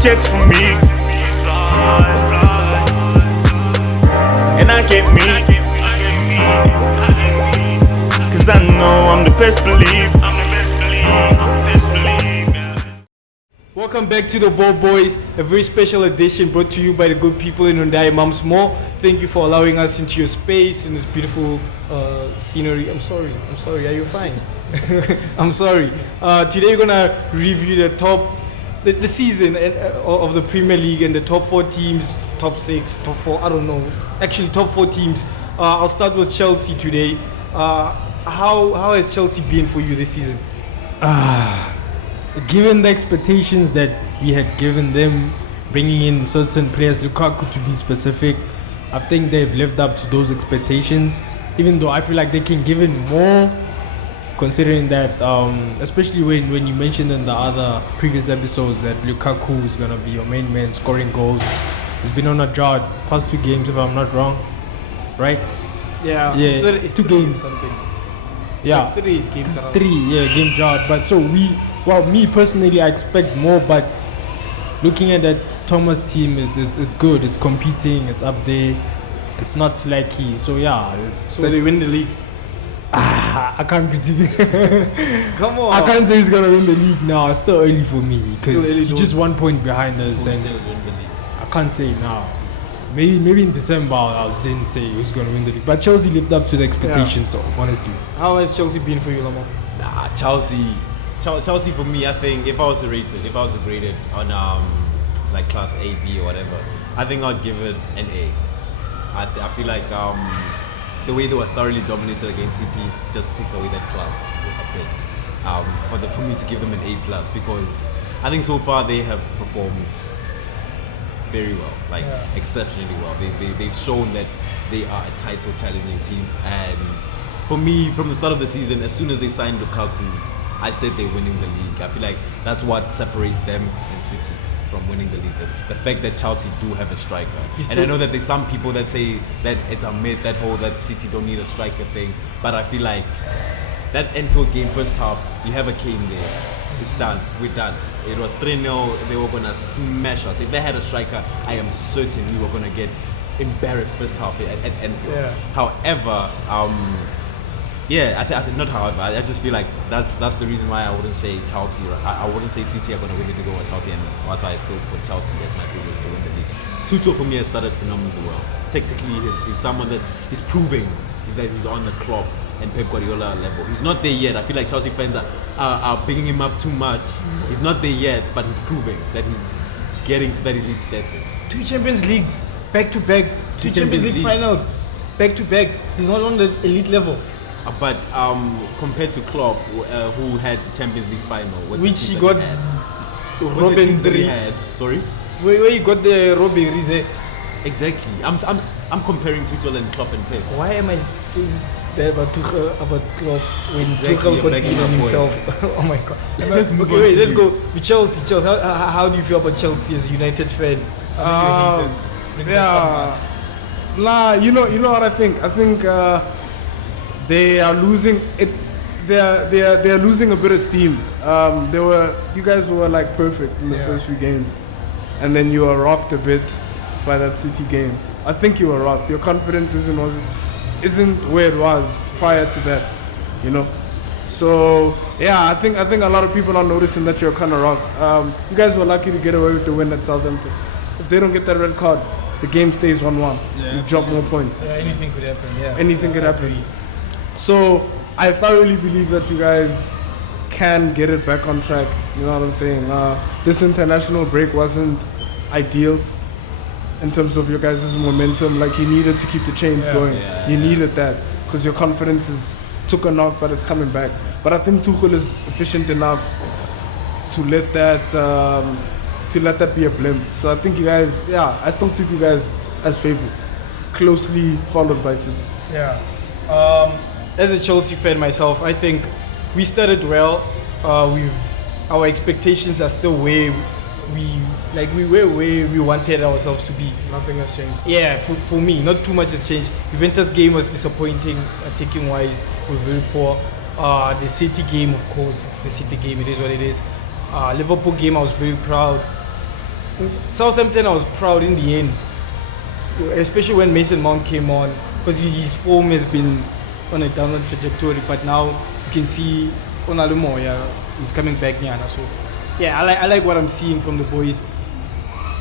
jets for me. Fly. And I get me. Cause I know I'm the best believe. Welcome back to the Ballboys, a very special edition brought to you by the good people in Hyundai Mums Mall. Thank you for allowing us into your space in this beautiful scenery. I'm sorry, are you fine? I'm sorry. Today we're gonna review the season of the Premier League and the top 4 teams, top 6, top 4, I don't know. Actually, top 4 teams. I'll start with Chelsea today. How has Chelsea been for you this season? Given the expectations that we had given them, bringing in certain players, Lukaku to be specific, I think they've lived up to those expectations. Even though I feel like they can give in more, considering that, especially when you mentioned in the other previous episodes that Lukaku is going to be your main man scoring goals. He's been on a drought past 2 games, if I'm not wrong, right? Yeah, 2 games. Yeah, 3 games. 3 game drought. But so me personally, I expect more. But looking at that Thomas team, it's good. It's competing. It's up there. It's not slacky. So yeah. So they win the league. I can't predict. Come on. I can't say he's gonna win the league now. It's still early for me because he's just 1 point behind us, and I can't say now. Maybe in December I'll then say who's gonna win the league. But Chelsea lived up to the expectations. So honestly, how has Chelsea been for you, Lamar? Chelsea for me, I think if I was graded on like class A, B or whatever, I think I'd give it an A. I feel like the way they were thoroughly dominated against City just takes away that plus a bit. For me to give them an A plus, because I think so far they have performed very well, exceptionally well. They've shown that they are a title challenging team, and for me, from the start of the season, as soon as they signed Lukaku, I said they're winning the league. I feel like that's what separates them and City from winning the league. The fact that Chelsea do have a striker. And I know that there's some people that say that it's a myth, that City don't need a striker thing, but I feel like that Anfield game, first half, you have a Kane there. It's done. We're done. It was 3-0. They were going to smash us. If they had a striker, I am certain we were going to get embarrassed first half at Anfield. Yeah. However, I just feel like that's the reason why I wouldn't say Chelsea. I wouldn't say City are going to win the league over Chelsea, and that's why I still put Chelsea as my favorites to win the league. Tuchel for me has started phenomenally well. Tactically, he's someone he's proving that he's on the Klopp and Pep Guardiola level. He's not there yet. I feel like Chelsea fans are bigging him up too much. He's not there yet, but he's proving that he's getting to that elite status. 2 Champions Leagues back to back, 2 Champions League finals back to back. He's not on the elite level. But compared to Klopp, who had the Champions League final, which he got Robin 3. Sorry, where you got the Robin there? Exactly. I'm comparing Tuchel and Klopp and Pep. Why am I saying that about Klopp when exactly, Tuchel got beaten himself? Oh my god. Let's go with Chelsea. How do you feel about Chelsea as a United fan? You know what I think? I think they are losing it. They are losing a bit of steam. You guys were like perfect in the first few games, and then you were rocked a bit by that City game. I think you were rocked. Your confidence isn't where it was prior to that, you know. So yeah, I think a lot of people are noticing that you're kind of rocked. You guys were lucky to get away with the win at Southampton. If they don't get that red card, the game stays 1-1. You drop more points. Yeah, anything could happen. Yeah, anything could happen. So I thoroughly believe that you guys can get it back on track. You know what I'm saying? This international break wasn't ideal in terms of your guys' momentum. Like, you needed to keep the chains going. You needed that because your confidence took a knock, but it's coming back. But I think Tuchel is efficient enough to let that be a blimp. So I think you guys, I still take you guys as favorites, closely followed by City. Yeah. As a Chelsea fan myself, I think we started well. Our expectations are still where we wanted ourselves to be. Nothing has changed. Yeah, for me, not too much has changed. Juventus game was disappointing, attacking wise, we're very poor. The City game, of course, it's the City game. It is what it is. Liverpool game, I was very proud. Southampton, I was proud in the end, especially when Mason Mount came on, because his form has been on a downward trajectory. But now you can see Onalumoya is coming back, Nyana. So yeah, I like what I'm seeing from the boys.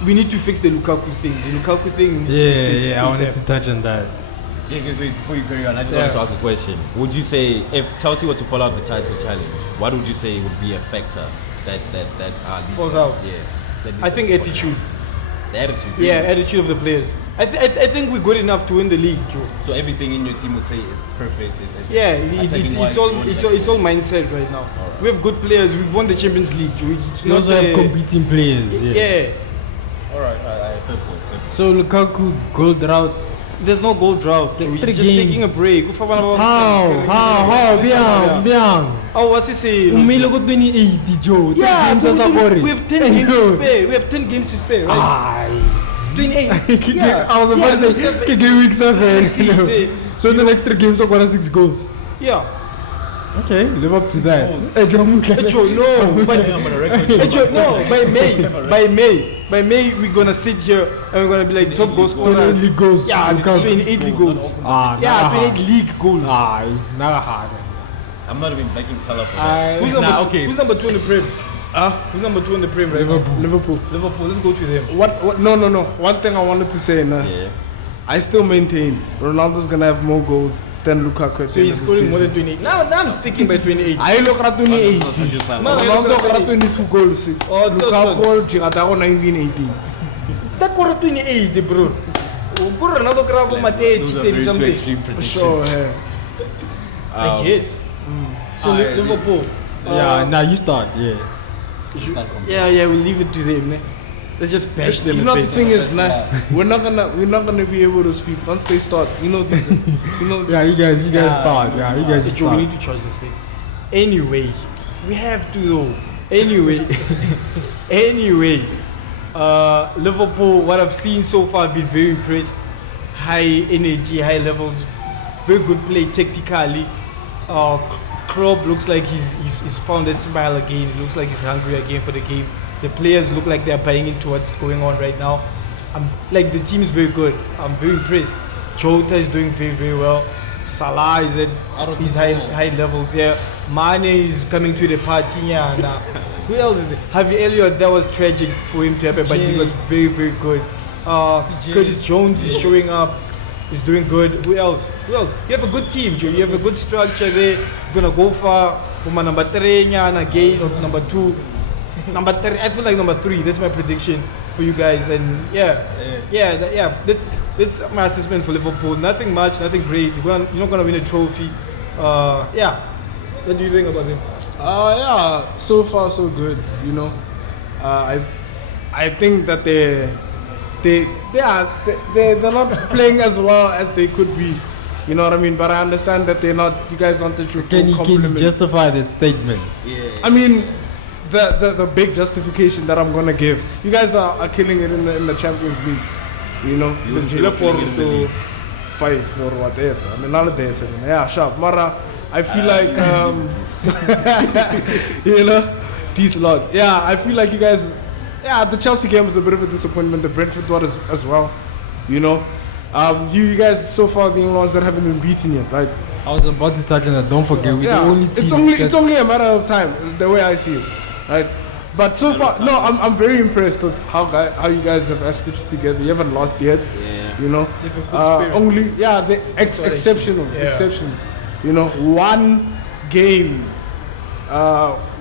We need to fix the Lukaku thing. The Lukaku thing needs to be fixed. I wanted to touch on that. Yeah, wait, before you carry on, I just wanted to ask a question. Would you say if Chelsea were to follow out the title challenge, what would you say would be a factor that falls out? Yeah, I think attitude. The attitude. Yeah, attitude of the players. I think we're good enough to win the league, Joe. So everything in your team would say is perfect. Yeah, it's all mindset right now. Alright. We have good players. We've won the Champions League, Joe. It's We not also have competing players. Yeah. All right, fair point. So Lukaku goal drought. There's no goal drought. Joe. He's 3 just games. taking a break. How? Biang. Oh, what's he saying? Umile ko 2080 Joe. Yeah, games are scoring. we have 10 games to spare. We have 10 games to spare, right? 28. Yeah. I was about to say, kick week 7. See, So in the next 3 games, I've got 6 goals. yeah. Okay, live up to that. Hey, Joe, No, but I'm gonna record no, by May, we're gonna sit here and we're gonna be like top goal scorers. league goals. Yeah, Lukaku. 28 league goals. Ah, Yeah, 28 league goals. Not hard. I'm not even backing Salah for that. Who's number 2 in the Prem? Who's number 2 in the Prem right now? Liverpool. Liverpool. Let's go to them. What? No. One thing I wanted to say, Yeah. I still maintain Ronaldo's gonna have more goals than Lukaku. So he's scoring more than 28. Now I'm sticking by 28. I look at 28. No, Ronaldo got 22 goals. Oh, Lukaku got 1918. That score 28, bro. Ronaldo grab my Those are very two something. extreme predictions. Sure. Yeah. I guess. So Liverpool. Now you start. Yeah. Yeah, we'll leave it to them. Ne? Let's just bash them. You a know the bit. thing is, we're not gonna be able to speak once they start. You know this. Yeah, you guys start. Yeah, you guys Joe, we start. need to charge this thing. Anyway, we have to though. Anyway, Liverpool, what I've seen so far, I've been very impressed. High energy, high levels, very good play tactically. Klopp looks like he's found that smile again. It looks like he's hungry again for the game. The players look like they're buying into what's going on right now. The team is very good. I'm very impressed. Jota is doing very, very well. Salah is at his high levels. Yeah, Mane is coming to the party. Yeah, and who else is there? Harvey Elliott. That was tragic for him to happen, but he was very, very good. Curtis Jones is showing up. He's doing good. Who else? You have a good team, Joe. You have a good structure there. You're gonna go far. Number 3, and again, number 2. Number 3, I feel like number 3. That's my prediction for you guys. And that's my assessment for Liverpool. Nothing much, nothing great. You're not gonna win a trophy. What do you think about them? So far so good. I think that they're not playing as well as they could be. You know what I mean? But I understand that they're not. You guys aren't the true Can you justify that statement? Yeah. I mean, the big justification that I'm gonna give. You guys are killing it in the Champions League. You know, the Gila Porto 5 or whatever. I mean, none of this. Yeah, sharp. Mara, I feel like these lot. Yeah, I feel like you guys. Yeah, the Chelsea game was a bit of a disappointment. The Brentford one as well. You know, you guys so far the only ones that haven't been beaten yet, right? I was about to touch on that. Don't forget, we're the only team. It's only a matter of time, is the way I see it, right? But so far, no, I'm very impressed with how you guys have stitched together. You haven't lost yet. Yeah. You know, They have a good spirit. exceptional. You know, one game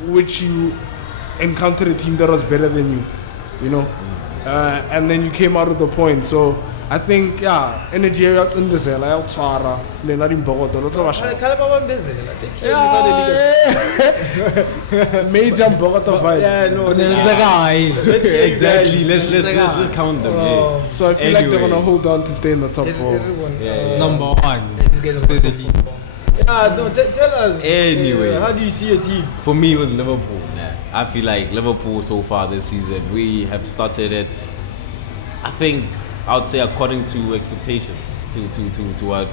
which you encountered a team that was better than you. You know, and then you came out of the point. So I think energy out in the cell. I'll try. Leonard Bogoto. Major Bogoto vibes. Yeah, no, Exactly. Let's count them. Yeah. So I feel like they're gonna hold on to stay in the top 4. Yeah. Number 1. These guys are the league. Tell us. Anyways. How do you see your team? For me, with Liverpool, I feel like Liverpool so far this season, we have started it, I think, I would say according to expectations, to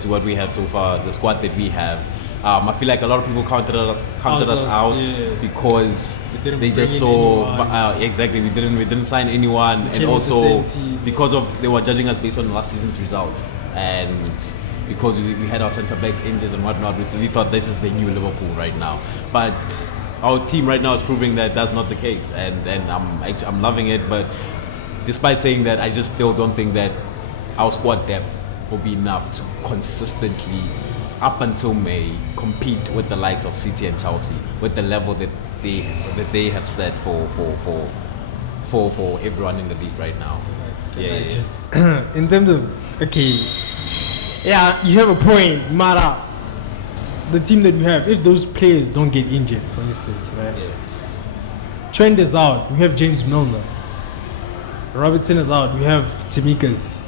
what we have so far, the squad that we have. I feel like a lot of people counted us out because didn't they just bring in saw anyone. exactly we didn't sign anyone, and came with the also same team. because of they were judging us based on last season's results, and because we had our centre backs injuries and whatnot, we thought this is the new Liverpool right now. But our team right now is proving that that's not the case, and I'm loving it. But despite saying that, I just still don't think that our squad depth will be enough to consistently, up until May, compete with the likes of City and Chelsea with the level that they have set for everyone in the league right now. Just in terms of you have a point, Mara. The team that we have, if those players don't get injured, for instance, right? Trent is out. We have James Milner. Robertson is out. We have Tsimikas.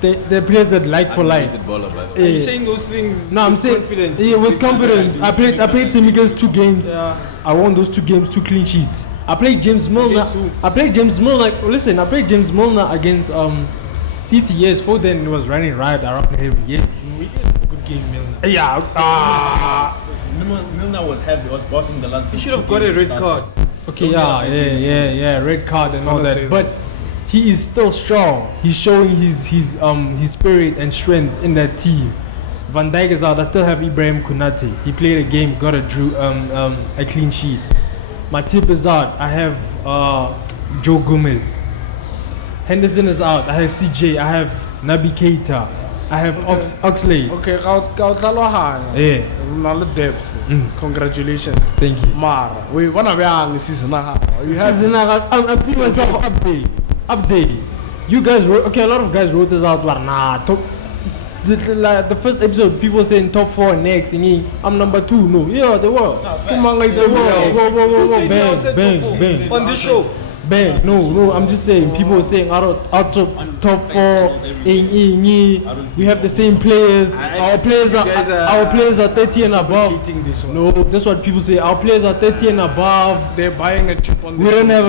They're players that like for like. Are you saying those things? No, I'm with saying confidence? with confidence. I played Tsimikas 2 games. Yeah. I won those 2 games, 2 clean sheets. I played James Milner. Against who? I played James Milner. Listen, I played James Milner against City. Yes, Foden was running right around him. Yet, We did a good game, Milner. Milner was bossing the last. He should have got a red card. Okay, red card and all gonna say that. But he is still strong. He's showing his spirit and strength in that team. Van Dijk is out. I still have Ibrahim Konate. He played a game, got a clean sheet. Matip is out. I have Joe Gomez. Henderson is out. I have CJ. I have Naby Keita. I have Oxley. Okay, ka o tlhalohanya. Yeah. Una le depth. Congratulations. Thank you. Mara, we wanna be on season now. You have I'm seeing myself update. You guys wrote, a lot of guys wrote this out, but nah, top. The first episode, people saying top 4 next, and I'm number 2. No, yeah, they were. Come on, like they were. Whoa, bang. On this show. Bang, no, I'm just saying, people are saying out of top 4, we have the same players. Our players are 30 and above. No, that's what people say. Our players are 30 and above. they're buying a chip on We don't have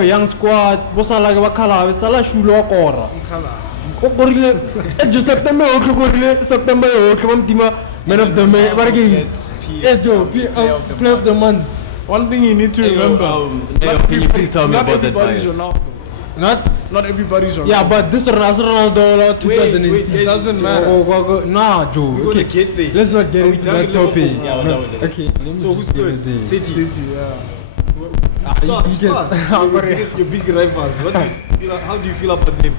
a young squad. Bosa like wakala, we sala shulo akora. Korile, September man of the month. Play of the month. One thing you need to remember. Can you please tell me about that bias? Not everybody's on. Yeah, but this Ronaldo 2006. It doesn't matter. Nah, Joe. We're Okay, gonna get there. let's not get Are we into done that with topic. Liverpool? Yeah, we're done with it. Okay, let me So just who's give good? it there. City. Your big rivals. How do you feel about them?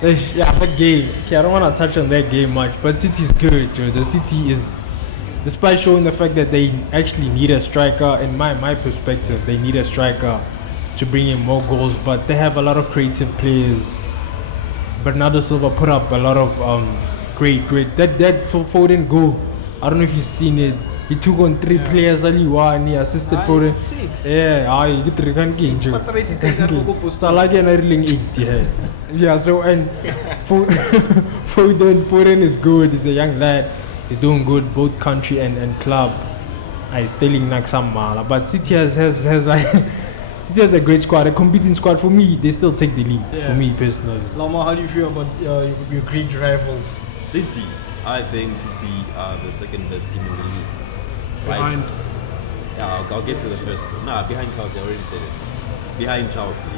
That game. Okay, I don't want to touch on that game much, but City's good, Joe. The City is, despite showing the fact that they actually need a striker, in my perspective, they need a striker to bring in more goals, but they have a lot of creative players. Bernardo Silva put up a lot of great. That Foden goal, I don't know if you've seen it. He took on 3 players, only one. He assisted Foden. 6. Yeah, you get 3 can game, Joe. What race is that? Salah and Erling 8, yeah. Yeah, so and Foden is good. He's a young lad. He's doing good both country and club. He's telling Naxamala. But City has like City has a great squad, a competing squad. For me, they still take the lead. For me personally. Lama, how do you feel about your great rivals? City. I think City are the second best team in the league. Behind. Yeah, I'll get to the first. Behind Chelsea. I already said it. Behind Chelsea.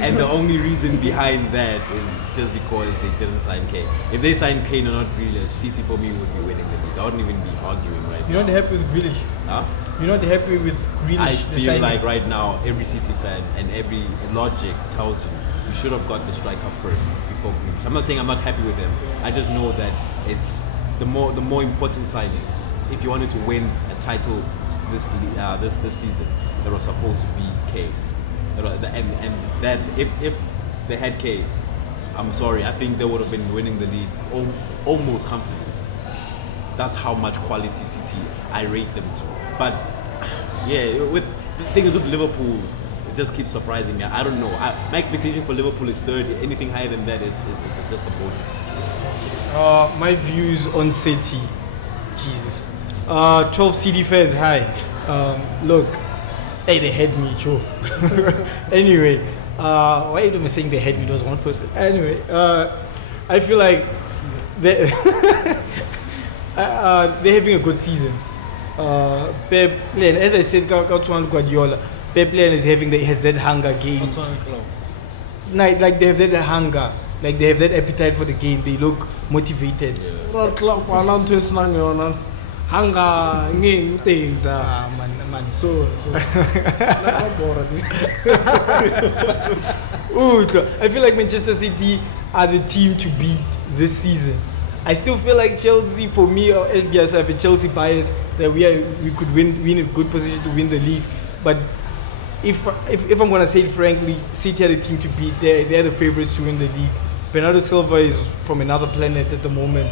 And the only reason behind that is just because they didn't sign Kane. If they signed Kane or not Grealish, City for me would be winning the league. I wouldn't even be arguing right now. You're not happy with Grealish? Huh? You're not happy with Grealish? I the feel signing? like right now every City fan and every logic tells you should have got the striker first before Grealish. I'm not saying I'm not happy with him. I just know that it's the more important signing. If you wanted to win a title this season, that was supposed to be Kane. And that if they had Kane, I'm sorry, I think they would have been winning the league almost comfortably. That's how much quality City I rate them to. But yeah, the thing is with Liverpool, it just keeps surprising me. I don't know. My expectation for Liverpool is third. Anything higher than that is just a bonus. My views on City. Jesus. 12 City fans, hi. Look, hey, they had me, Joe. Anyway, why are you saying they had me? It was one person. Anyway, I feel like they're having a good season. Pep, as I said, Guardiola, Pep is has that hunger game. Like they have that hunger, like they have that appetite for the game. They look motivated. Hanga nging ting da. Man. So Ooh, I feel like Manchester City are the team to beat this season. I still feel like Chelsea, for me, or SBS, I have a Chelsea bias that we could win in a good position to win the league. But if I'm gonna say it frankly, City are the team to beat. They're the favorites to win the league. Bernardo Silva is from another planet at the moment.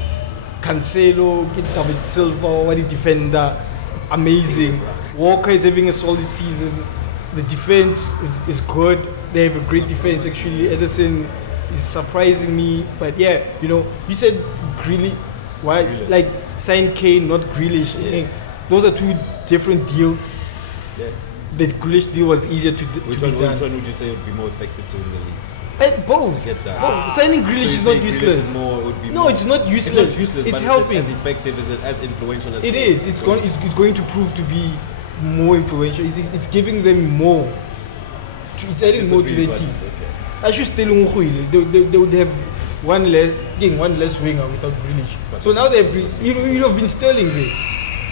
Cancelo, David Silva, what a defender, amazing. Walker is having a solid season. The defense is good. They have a great defense actually. Ederson is surprising me, but yeah, you said Grealish. Why? Like sign Kane, not Grealish. Yeah. Those are two different deals. Yeah. The Grealish deal was easier to be done. Which one would you say would be more effective to win the league? Both. Get that. Both. Signing Grealish is not useless. It's not useless. It's but helping. Is it as effective? Is it as influential as It is. It's going to prove to be more influential. It's giving them more. It's adding more to the team. Okay. I should still they would have one less winger without Grealish. So now they've been you have been Sterling there.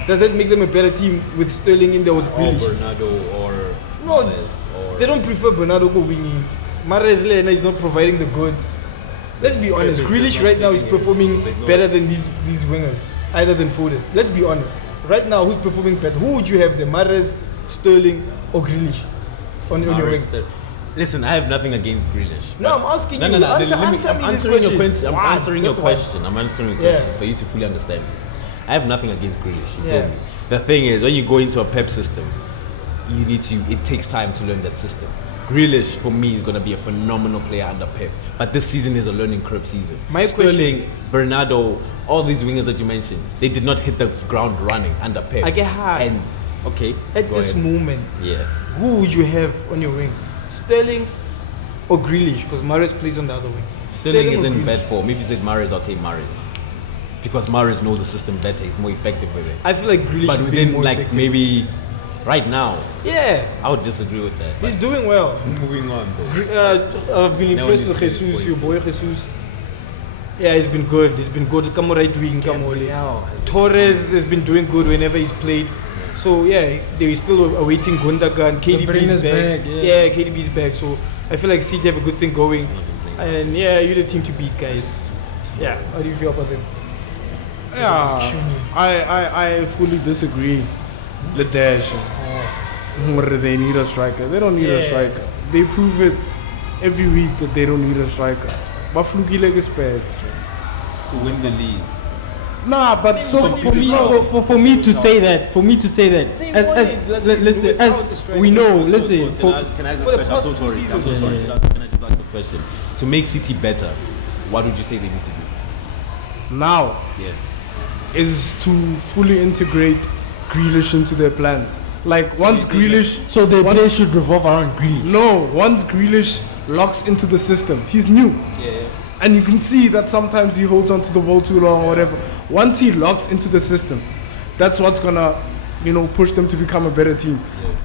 Does that make them a better team with Sterling in there with Grealish? Or Bernardo or No, Mahrez or they don't prefer Bernardo go winging. Mahrez is not providing the goods. Let's be honest. Grealish right now is performing better than these wingers, either than Foden. Let's be honest. Right now, who's performing better? Who would you have there? Mahrez, Sterling, or Grealish on your wing? Listen, I have nothing against Grealish. No, I'm asking you. No. Answer me this question. I'm answering your question. I'm answering your question for you to fully understand. I have nothing against Grealish. You feel me? The thing is, when you go into a Pep system, it takes time to learn that system. Grealish, for me, is going to be a phenomenal player under Pep. But this season is a learning curve season. Sterling, Bernardo, all these wingers that you mentioned, they did not hit the ground running under Pep. I get hard. And, okay. At this moment, yeah, who would you have on your wing? Sterling or Grealish? Because Mahrez plays on the other wing. Sterling is in bad form. If you said Mahrez, I'd say Mahrez. Because Mahrez knows the system better. He's more effective with it. I feel like Grealish but is within, more effective. maybe right now, yeah, I would disagree with that. he's doing well. Moving on, though. I've been impressed with Jesus, your boy Jesus. Yeah, he's been good. Come on, right wing, come on. Torres has been doing good whenever he's played. So yeah, they're still awaiting Gundogan. KDB's back. Yeah, KDB's back. So I feel like City have a good thing going. And yeah, you're the team to beat, guys. Yeah, how do you feel about them? yeah, I fully disagree. The dash. They need a striker. They don't need a striker. They prove it every week that they don't need a striker. But Fluky like is best to win the league. Nah, but so For me to say that, we know, listen. Can I ask this question? I'm so sorry. Can I just ask this question? To make City better, what would you say they need to do? now Yeah. is to fully integrate Grealish into their plans. Like once Grealish, So their play should revolve around Grealish. no, once Grealish locks into the system, he's new. Yeah. And you can see that sometimes he holds on to the ball too long or whatever. Once he locks into the system, that's what's gonna, push them to become a better team.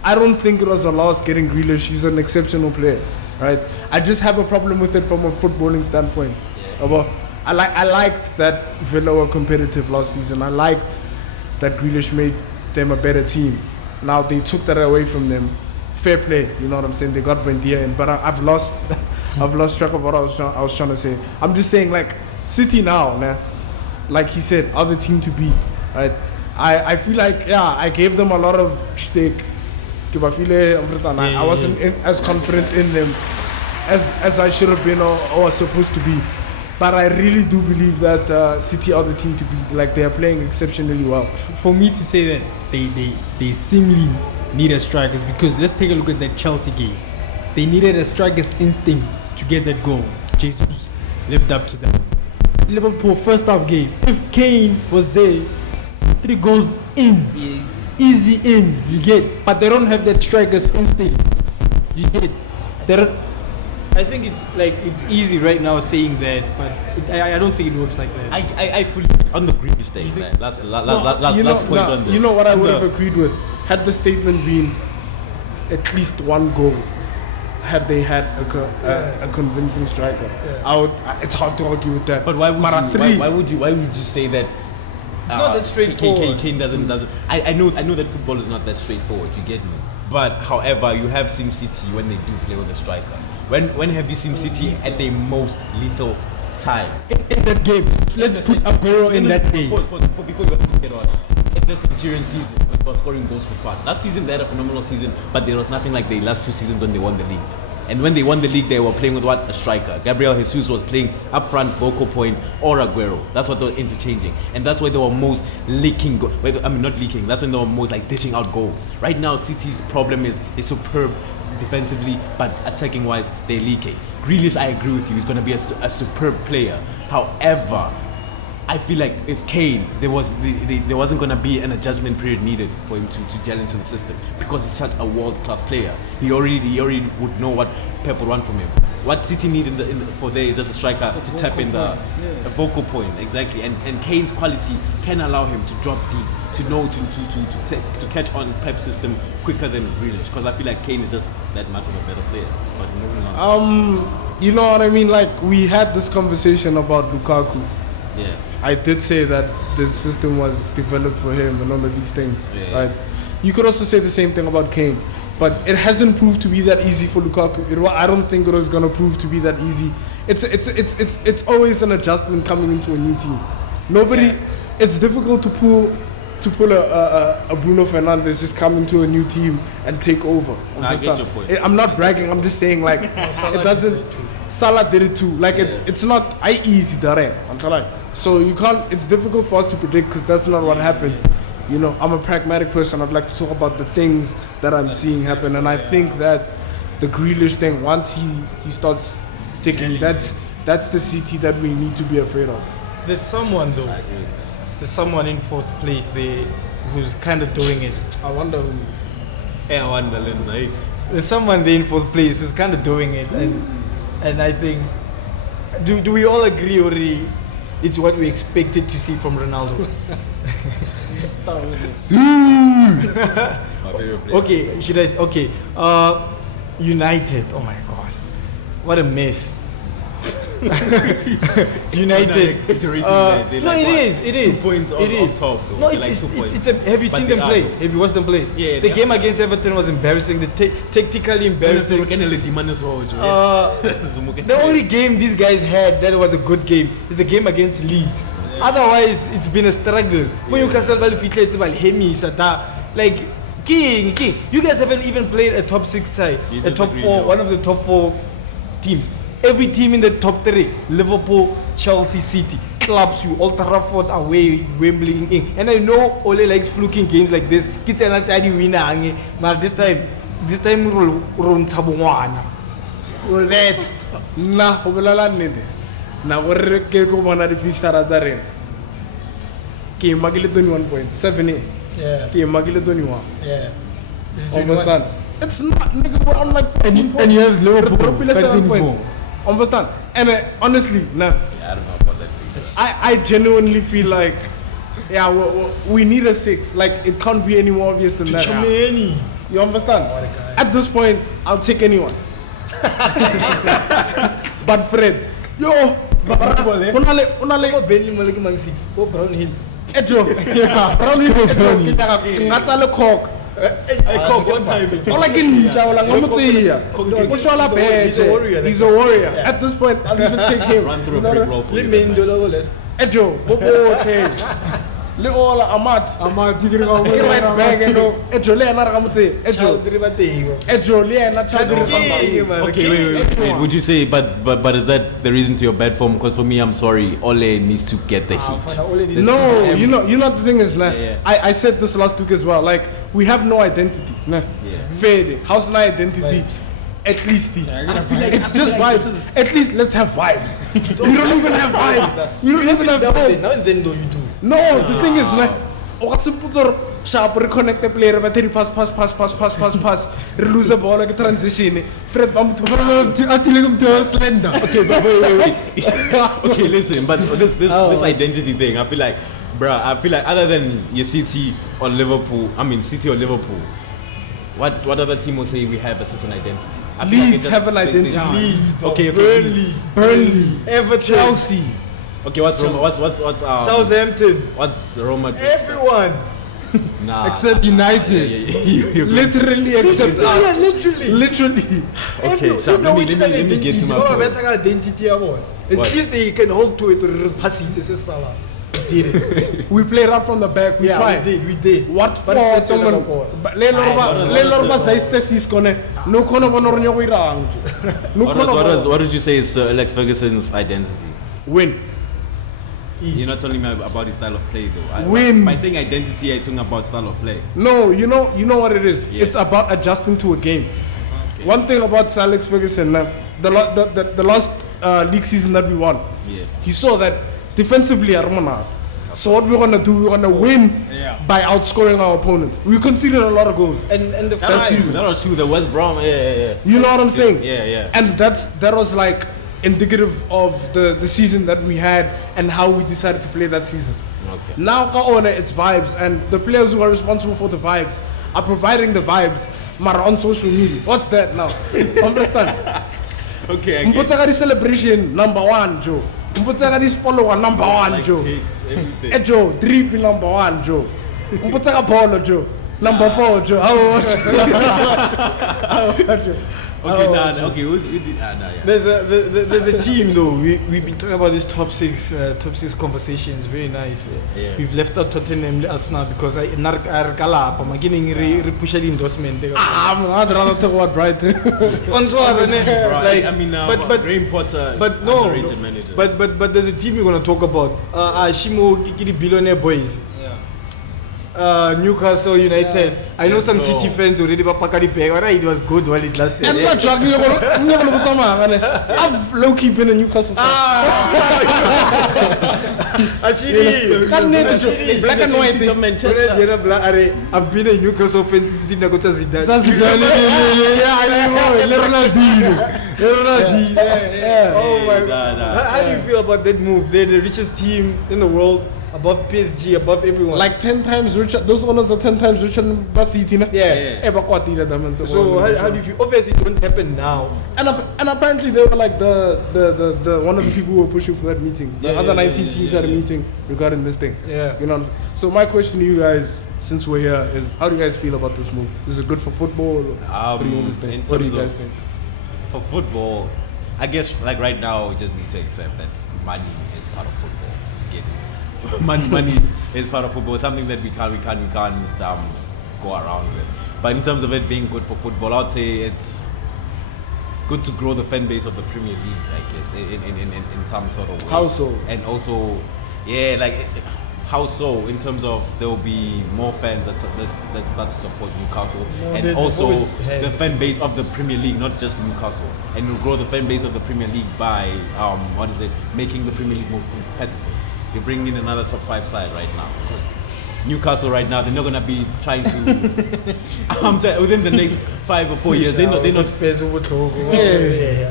I don't think it was a loss getting Grealish. He's an exceptional player, right? I just have a problem with it from a footballing standpoint. But I liked that Villa were competitive last season. I liked that Grealish made them a better team. Now they took that away from them. Fair play, you know what I'm saying? They got Buendia in, but I've lost track of what I was trying to say. I'm just saying, like, City now, nah, like he said, are the team to beat, right? I feel like, I gave them a lot of shtick. I wasn't as confident in them as I should have been or was supposed to be. But I really do believe that City are the team to beat. Like, they are playing exceptionally well. For me to say that they seemingly need a striker is because let's take a look at that Chelsea game. They needed a striker's instinct to get that goal. Jesus lived up to that. Liverpool first half game. If Kane was there, 3 goals in. Easy in, you get. But they don't have that striker's instinct. You get. I think it's easy right now saying that, but I don't think it works like that. I fully on the Grealish thing. Last point on this. You know what I would have agreed with had the statement been at least one goal. Had they had a convincing striker, it's hard to argue with that. But why would three? why would you say that? Not that straightforward. Kane doesn't. I know that football is not that straightforward. You get me. But however, you have seen City when they do play with a striker. When have you seen City at their most lethal time? In that game, let's put Aguero in that game. Before you get on, in the Centurion season, it was scoring goals for fun. Last season they had a phenomenal season, but there was nothing like the last 2 seasons when they won the league. And when they won the league, they were playing with what? A striker. Gabriel Jesus was playing up front, vocal point, or Aguero. That's what they were interchanging. And that's why they were most leaking. Not leaking. That's when they were most like dishing out goals. Right now, City's problem is superb defensively, but attacking wise, they're leaking. Grealish, I agree with you. He's going to be a superb player. However, I feel like with Kane, there wasn't going to be an adjustment period needed for him to gel into the system because he's such a world-class player. He already would know what Pep would want from him. What City need for there is just a striker to tap in a vocal point, exactly. And Kane's quality can allow him to drop deep, to know to catch on Pep's system quicker than Grealish. Because I feel like Kane is just that much of a better player. But moving on. You know what I mean? Like we had this conversation about Lukaku. Yeah. I did say that the system was developed for him and all of these things, Yeah. right? You could also say the same thing about Kane, but it hasn't proved to be that easy for Lukaku. I don't think it was gonna prove to be that easy. It's always an adjustment coming into a new team. It's difficult to pull a Bruno Fernandes just come into a new team and take over. I get your point. I'm not bragging. I'm just saying like it doesn't. Salah did it too. Like it's not easy there. So you can't. It's difficult for us to predict because that's not what happened. You know, I'm a pragmatic person. I'd like to talk about the things that I'm seeing happen, and I think that the Grealish thing, once he starts ticking, that's the City that we need to be afraid of. There's someone though. There's someone in 4th place there who's kind of doing it. I wonder who. Yeah, I wonder, right? There's someone there in 4th place who's kind of doing it, and I think, do we all agree already? It's what we expected to see from Ronaldo. My favorite player. Okay, United. Oh my God, what a mess. United. It is. 2 points off top, though. No, They're it's like 2 points. have you seen them play? Have you watched them play? Yeah, the game against Everton was embarrassing. Tactically embarrassing. The only game these guys had that was a good game is the game against Leeds. Otherwise, it's been a struggle. When Newcastle like King, you guys haven't even played a top 6 side, a top 4, one of the top 4 teams. Every team in the top 3, Liverpool, Chelsea, City, clubs you, Old Trafford away, Wembley in. And I know Ole likes fluking games like this. Kids are not winning, but this time we'll run Tabwana. We'll bet. Nah, na gore ke go bona di fixera tsa rena ke magile 21 points 7 Yeah. ke magile 21 Yeah. understand it's not nigga we're on like 14 points And you have Liverpool, Liverpool is 7 points 24. understand and honestly nah Yeah, I don't know about that fixture. I genuinely feel like we need a 6 like it can't be any more obvious than that you understand at this point I'll take anyone but Fred unale Bentley Malaki Mang 6. Oh, Brown Hill. Ejo, Brown Hill, ngatsale cock. Ola ke nja ola ngomotsia. Ushola bad. He's a warrior. At this point, I'll even take him. Run through a brick wall for you. Ejo, bobo le ola amat digiri ga mo right back eno ejo le ena ra motse ejo le ena chadri Okay, wait. Would you say, but is that the reason to your bad form? Because for me, I'm sorry, Ole needs to get the heat. No, you know the thing is, Yeah. I said this last week as well. Like we have no identity. Nah. Fair. How's no identity? At least I feel like it's just vibes. At least let's have vibes. You don't even have vibes. You don't even have vibes. Now and then though you do. No, the thing is, like, o ka se mpotsa sharp reconnect the player but he pass re lose the ball like transition Fred ba motho slender. Okay, but wait. Okay, listen, but this identity thing, I feel like, other than your City or Liverpool, what other team will say we have a certain identity? I feel Leeds have an identity. Leeds, Okay, Burnley Everton, Chelsea Okay, what's Southampton, what's Roma? everyone. Nah. Except United. literally except us Literally. Okay, so let me get to my point. better identity What? at least they can hold to it or pass it. This is Salah. We did it. we played up from the back we Yeah, tried we did. what for But it's a someone Liverpool. le lorba zaiste sis kone no kono bona re nyo go irang no What would you say is Sir Alex Ferguson's identity? win You're not telling me about his style of play though. Win. By saying identity, I'm talking about style of play. no you know what it is Yeah. it's about adjusting to a game. Okay. One thing about Sir Alex Ferguson, the last league season that we won, Yeah. he saw that defensively, so what we're gonna do, we're gonna win by outscoring our opponents. We conceded a lot of goals. And the That was five. true. That was true. The West Brom. Yeah. You know what I'm saying? Yeah. And that was like indicative of the season that we had and how we decided to play that season. Okay. Now it's vibes, and the players who are responsible for the vibes are providing the vibes but on social media. What's that now? Understand? Okay. I get Mpotsa ka di celebration number 1 Joe. Mpotsa ka di follower number 1 like Joe. pigs, everything. Joe, drip number 1 Joe. Mpotsa ka bolo Joe. Number 4 Joe. Okay, okay. We did. Nah, yeah. There's a team though. We've been talking about this top six conversations. Very nice. Yeah. We've left out Tottenham Arsenal because I kala pa makining re push the endorsement. I'd rather talk about Brighton. Right. I mean, but Graham Potter, but no, underrated manager. but there's a team we're gonna talk about. Shimo Kikidi billionaire boys. Newcastle United. Yeah. I know some Let's go. City fans already, but Pakadi Peg. Alright, it was good while it lasted. I'm not joking. I've low key been a Newcastle fan. Ashiri, Black and white thing. I've been a Newcastle fan since the Nagota Zidane. That's Oh my Nah. God. How do you feel about that move? They're the richest team in the world, above PSG, above everyone. Like 10 times richer. Those owners are 10 times richer than Basiti. Yeah. So how do you feel? Obviously, it won't happen now. And apparently they were like the one of the people who were pushing for that meeting. The other 19 teams had a meeting regarding this thing. Yeah. You know what I'm saying? So my question to you guys, since we're here, is how do you guys feel about this move? Is it good for football? Or what do you understand? What do you guys think? For football, I guess like right now we just need to accept that money is part of football. Get it? money is part of football. Something that we can't go around with. But in terms of it being good for football, I'd say it's good to grow the fan base of the Premier League. I guess in some sort of way. How so? And also, yeah, like. How so? In terms of there will be more fans that start to support Newcastle, and also the fan base of the Premier League, not just Newcastle, and you'll grow the fan base of the Premier League by making the Premier League more competitive. You're bringing in another top 5 side right now because Newcastle right now they're not gonna be trying to within the next 5 or 4 years they're not Spurs over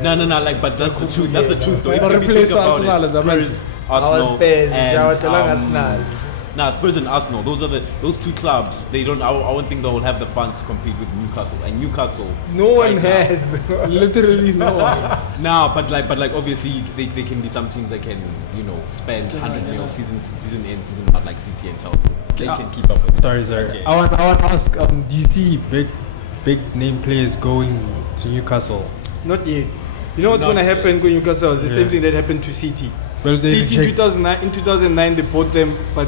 no like but that's the truth though. If But you replace think about Arsenal it, as a man. Spurs, Arsenal, Spurs, and, Arsenal. Spurs and Arsenal. Those two clubs. They don't. I don't think they will have the funds to compete with Newcastle. And Newcastle, No one right now- has. Literally no one. Nah, but like obviously they can be some teams that can spend 100 mil season in season out like City and Chelsea. They can keep up with. Sorry. Yeah. I want to ask. Do you see big name players going to Newcastle? Not yet. You know what's Not going to happen to Newcastle? It's the same Yeah. thing that happened to City. Well, they City reject- in 2009 they bought them, but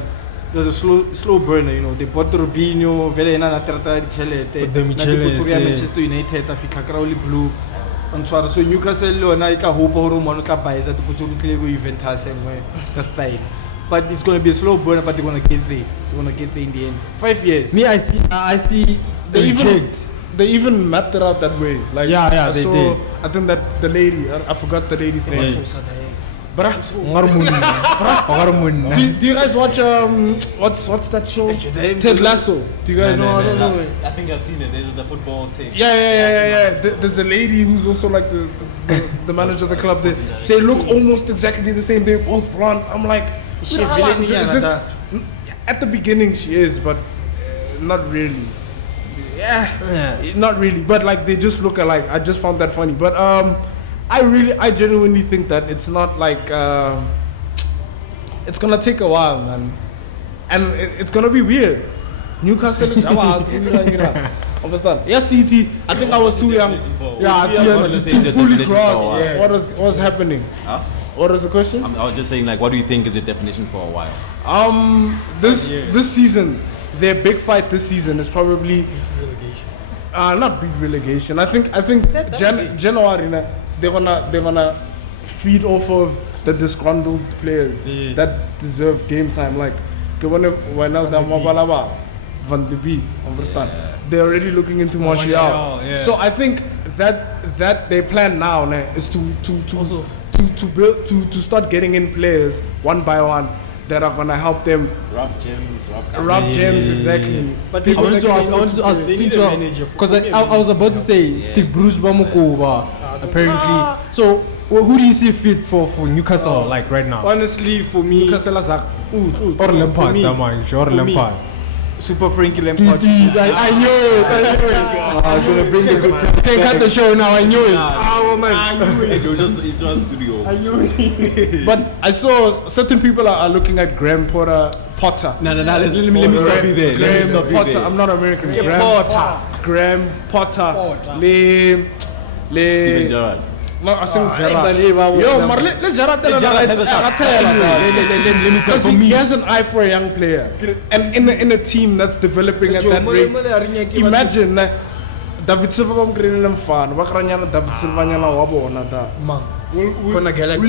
it was a slow burner. They bought Robinho, Velena na trata di chelete. But the Michele is, Manchester United afika Crowley Blue. So Newcastle lona ika hope hore mo tla buy sa tuputso tlile go Juventus engwe ka style. But it's going to be a slow burner, but they're going to get there. They're going to get there in the end. 5 years. Me, I see. They reject. even mapped it out that way. Like Yeah, I they saw, did. I think that the lady, I forgot the lady's name. Yeah. Do you guys watch what's that show? Ted Lasso. Do you guys know? I think I've seen it. This is the football thing. Yeah. There's a lady who's also like the manager of the club. They look almost exactly the same. They're both blonde. I'm like, Is she a villain? at the beginning she is, but not really. Yeah, not really. But like they just look alike. I just found that funny. But I genuinely think that it's not like it's gonna take a while, man, and it's gonna be weird. Newcastle is understand? Yes, CT. I think I was too young. To fully grasp what's happening. Huh? What was the question? I was just saying, like, what do you think is your definition for a while? This season, their big fight this season is probably not big relegation. I think January they're gonna feed off of the disgruntled players that deserve game time. Like Van de Beek, understand? They're already looking into Martial. So I think that their plan now is to build to start getting in players one by one that are gonna help them. Rough gems, exactly. But I wanted to ask because I was about to say Steve Bruce Bamukuba apparently. So who do you see fit for Newcastle like right now? Honestly, for me, Newcastle Or Lampard, or Lampard. Super Frankie Lampard. I knew it. I was gonna bring the good time. Can't cut the show now. I knew it. Oh man. It's just studio. But I saw certain people are looking at Graham Potter. No. Let me stop you there. Graham Potter. I'm not American. Graham Potter. Steven Gerrard. No, I think Gerrard. Yo, let Gerrard because he has an eye for a young player, and in a team that's developing at that rate. Imagine David Silva bamgrelele mfana ba kranyana David Silva nyana wa bona ta Kona Gelega.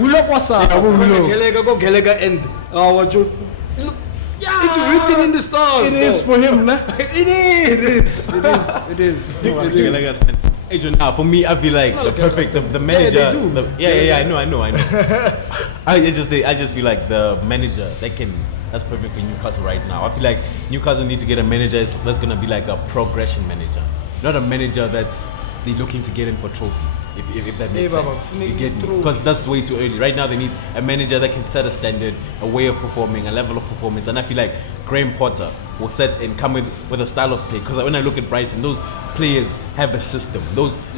Willow kwasa Gelega go Gelega end. What you? It's written in the stars. It is for him, nah? It is. It is. Adrian, for me, I feel like the manager. Yeah, they do. I know. I just feel like the manager that's perfect for Newcastle right now. I feel like Newcastle need to get a manager that's gonna be like a progression manager, not a manager that's they're looking to get in for trophies. If that makes sense, you get me? Because that's way too early. Right now, they need a manager that can set a standard, a way of performing, a level of performance, and I feel like Graham Potter will set and come with a style of play. Because when I look at Brighton, those players have a system.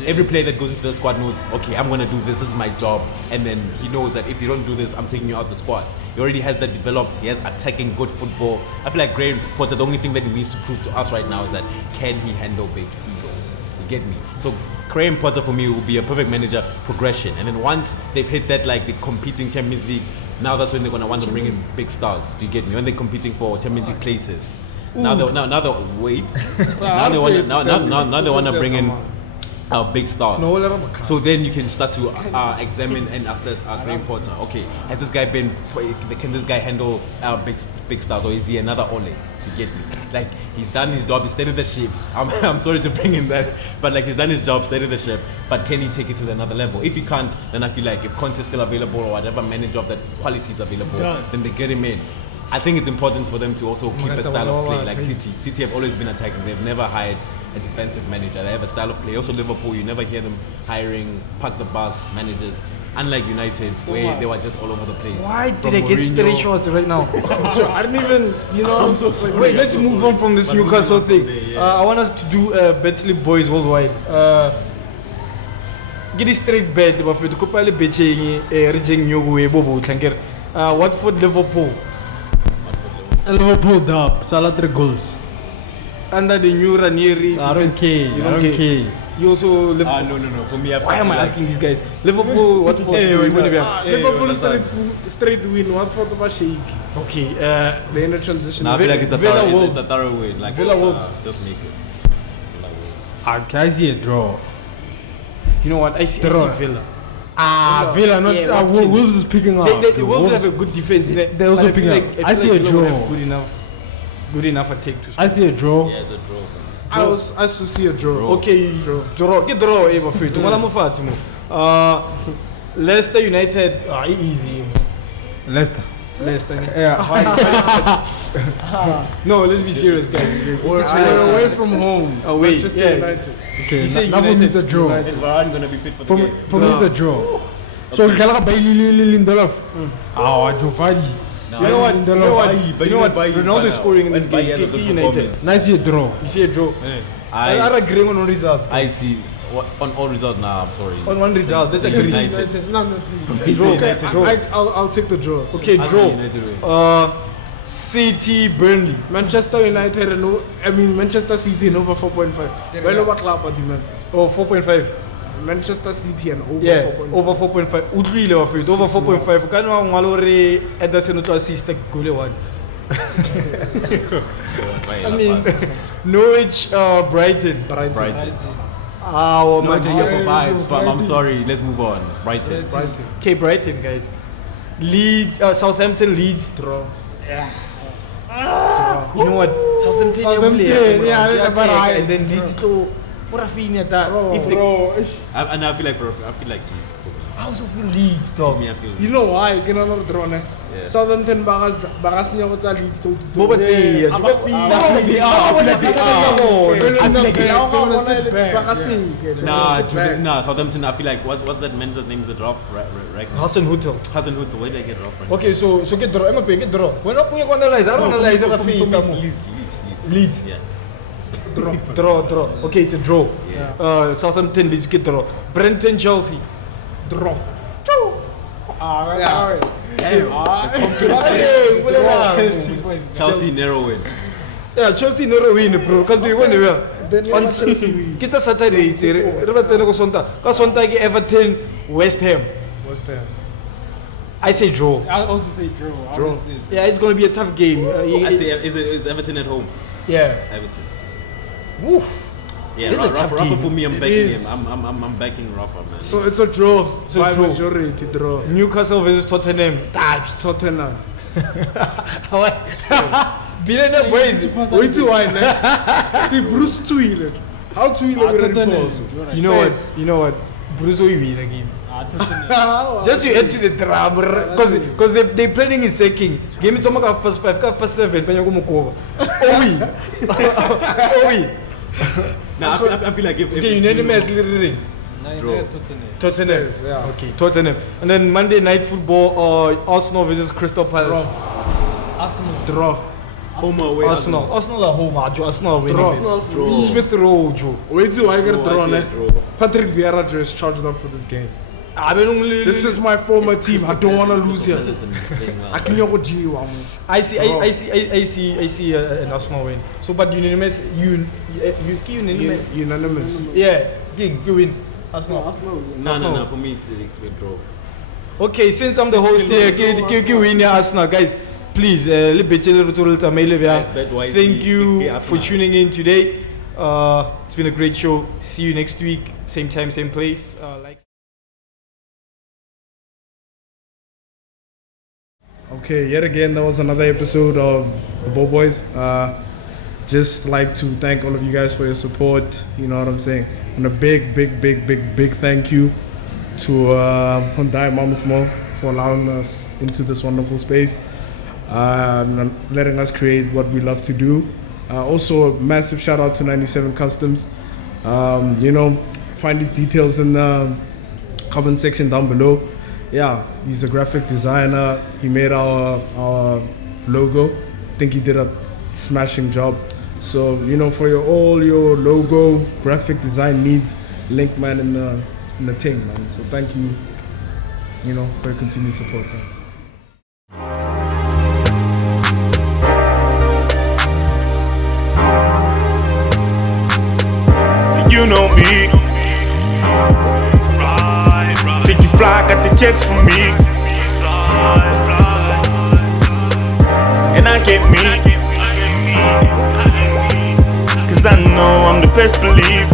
Every player that goes into the squad knows, okay, I'm gonna do this. This is my job, and then he knows that if you don't do this, I'm taking you out the squad. He already has that developed. He has attacking good football. I feel like Graham Potter, the only thing that he needs to prove to us right now is that can he handle big egos? You get me? So Graham Potter for me will be a perfect manager progression, and then once they've hit that like the competing Champions League, now that's when they're gonna want to bring in big stars. Do you get me? When they're competing for Champions League places, now they want to bring in big stars. So then you can start to examine and assess Graham Potter. Okay, has this guy can this guy handle big stars, or is he another Ole? You get me? Like, he's done his job, he steadied the ship. I'm sorry to bring in that, but like, he's done his job, steadied the ship, but can he take it to another level? If he can't, then I feel like if Conte's still available or whatever manager of that quality is available, then they get him in. I think it's important for them to also keep a style of play like City. City have always been attacking. They've never hired a defensive manager. They have a style of play. Also Liverpool, you never hear them hiring park the bus managers. Unlike United, where they were just all over the place. Why did I get straight shots right now? I didn't even, I'm so sorry. Wait, let's move on from this Newcastle thing. I want us to do Betsley Boys worldwide. Get it straight bet, but for the couple of betting, reaching Nyogu, Bobo, Tanker. Watford, Liverpool. Liverpool dub, Salah 3 goals. Under the new Ranieri. I don't care. You also no. For me, why am I asking these guys? Liverpool, Watford. Liverpool straight win. Watford was shake. Okay. They're in a transition. I feel like it's a Villa thorough win. Like Villa Wolves. Just make it. I see a draw. You know what? I see Villa. Villa, not Wolves is picking up. Wolves have a good defense. They also picking up. I see a draw. Good enough a take to score. I see a draw. Yeah, it's a draw. I still see a draw. Okay, draw. Get draw, Eva. Leicester United, easy. Leicester. Leicester. Yeah. No, let's be serious, guys. We're away from home. Away, Manchester yeah. United. Okay. You say Now for me it's a draw. Is Varane gonna be fit for the For me, game? for me it's a draw. So kala ka Bailey Lindelof. Jofadi. You know what? You know what? But You know what? Bailly is Ronaldo is fine scoring in now. this When game. Bailly has a good United. performance. Nice a draw. You see a draw. I I agree on result. see. On all result now, I'm sorry. On one result, that's agree. United. No, He's Draw. United. Draw. I'll take the draw. Okay, I'll draw. see United win. City Burnley. Manchester United Manchester City and over 4.5. Well over club at the man. Oh, 4.5. Manchester City and over Yeah, 4.5. over 4.5. Udlile wa fit over 4.5. Ka no ngwalo re Ederson to assist goal one. I mean, Norwich, Brighton. Brighton. Oh, No, man. yeah, for vibes, fam. I'm sorry. Let's move on. Brighton. Okay, Brighton, guys. Southampton Leeds. Draw. You know what? Southampton, and then Leeds to Rafinha. If they, And I feel like Leeds. For me. I also feel Leeds, dog. For me, I feel. You know why? Can another draw ne? Yeah. Southampton bagas what's Leeds to Boba T. Nah, Southampton. I feel like what's that manager's name? Is it Ralph Ragnar? Hassan Hutel. Hasn't Hutel. Where did I get Ralph Ragnar? Okay, so get draw. I'm a get draw. When I analyze, I don't analyze For me, Rafinha. it's Leeds. Leeds. Yeah. Draw. Okay, it's a draw. Yeah. Southampton Leeds get draw. Brenton Chelsea. draw. Chelsea narrow win. Yeah, Chelsea no win, bro. Can't do one well. Then you want Chelsea win. Kita Saturday, it's re ba tsena go Sonta. Ka Sonta ke Everton, West Ham. What's that? I say draw. I also say draw. Draw. Yeah, it's gonna be a tough game. I say is Everton at home? Yeah. Everton. Woof. Yeah, This is a tough Rafa game. for me. I'm It backing is. him. I'm backing Rafa, man. So it's a draw. It's a By draw. majority draw. Newcastle versus Tottenham. Tottenham. Billionaire boys. Wait till I See Bruce Tweel. How Tweel will repose? You know what? Bruce will win again. Just you add to the drama, because they planning is second. Game to make 5:30, 5:07. Panya kumukova. Owi. Nah, I feel like if Okay, unanimous leading. draw. Tottenham. Yeah. Okay, Tottenham. And then Monday night football, Arsenal versus Crystal Palace. Draw. Home or away. Arsenal at home. Arsenal winning Draw. this. Draw. Smith Rowe, Joe. Wait till I get Draw, I drawn. say Eh? draw. Patrick Vieira just charged up for this game. I mean, only This is my former team. I don't want to lose here. Palace and playing well. I can go G one. I see an Arsenal win. So, but unanimous, unanimous. Unanimous. Yeah, you win. Arsenal. No. For me, it's a draw. Okay, since I'm the host here, you win Arsenal, guys. Please, Guys, bet wisely. thank you Pick the for Arsenal. tuning in today. It's been a great show. See you next week, same time, same place. Okay, yet again, that was another episode of the Ballboys. Just like to thank all of you guys for your support. You know what I'm saying? And a big thank you to Hyundai Mamasmo for allowing us into this wonderful space and letting us create what we love to do. Also, a massive shout out to 97 Customs. Find these details in the comment section down below. Yeah, he's a graphic designer. He made our logo. I think he did a smashing job. So for all your logo graphic design needs, link man in the thing, man. So thank you, for your continued support. Thanks. You know me. Think you fly, got the chance for me. And I get me. Cause I know I'm the best believer.